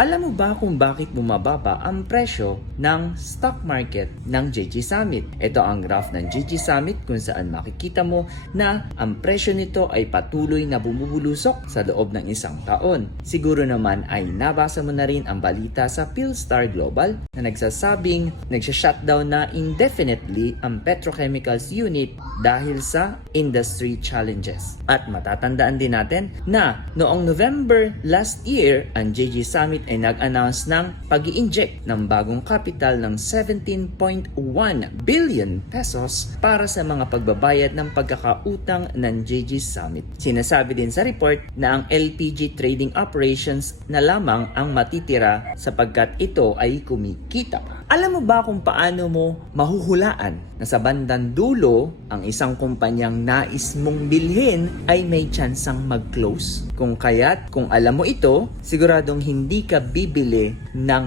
Alam mo ba kung bakit bumababa ang presyo ng stock market ng JG Summit? Ito ang graph ng JG Summit kung saan makikita mo na ang presyo nito ay patuloy na bumubulusok sa loob ng isang taon. Siguro naman ay nabasa mo na rin ang balita sa Philstar Global na nagsasabing nagsha-shutdown na indefinitely ang petrochemicals unit dahil sa industry challenges. At matatandaan din natin na noong November last year, ang JG Summit ay nag-announce ng pag-i-inject ng bagong capital ng 17.1 billion pesos para sa mga pagbabayad ng pagkakautang ng JG Summit. Sinasabi din sa report na ang LPG trading operations na lamang ang matitira sapagkat ito ay kumikita pa. Alam mo ba kung paano mo mahuhulaan na sa bandang dulo ang isang kumpanyang nais mong bilhin ay may tsansang mag-close? Kung kaya't kung alam mo ito, siguradong hindi ka bibili ng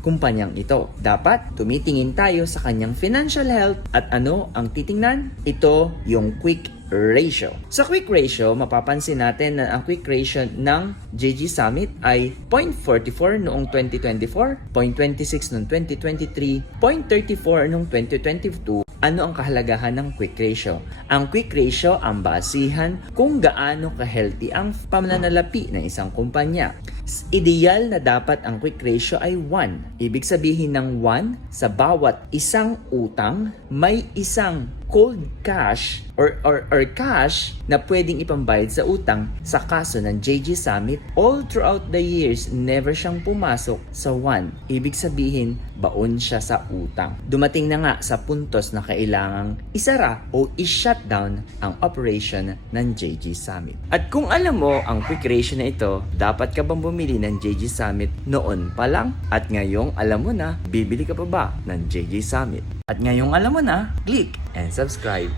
kumpanyang ito. Dapat tumitingin tayo sa kanyang financial health at ano ang titingnan? Ito yung quick ratio. Sa quick ratio, mapapansin natin na ang quick ratio ng JG Summit ay 0.44 noong 2024, 0.26 noong 2023, 0.34 noong 2022. Ano ang kahalagahan ng quick ratio? Ang quick ratio ang basihan kung gaano ka-healthy ang pamananalapi ng isang kumpanya. Ideal na dapat ang quick ratio ay 1. Ibig sabihin ng 1, sa bawat isang utang, may isang cold cash or cash na pwedeng ipambayad sa utang. Sa kaso ng JG Summit, all throughout the years, never siyang pumasok sa 1. Ibig sabihin, baon siya sa utang. Dumating na nga sa puntos na kailangang isara o i-shutdown ang operation ng JG Summit. At kung alam mo ang quick ratio na ito, dapat ka bang bumili ng JG Summit noon pa lang? At ngayong alam mo na, bibili ka pa ba ng JG Summit? At ngayong alam mo na, click and subscribe.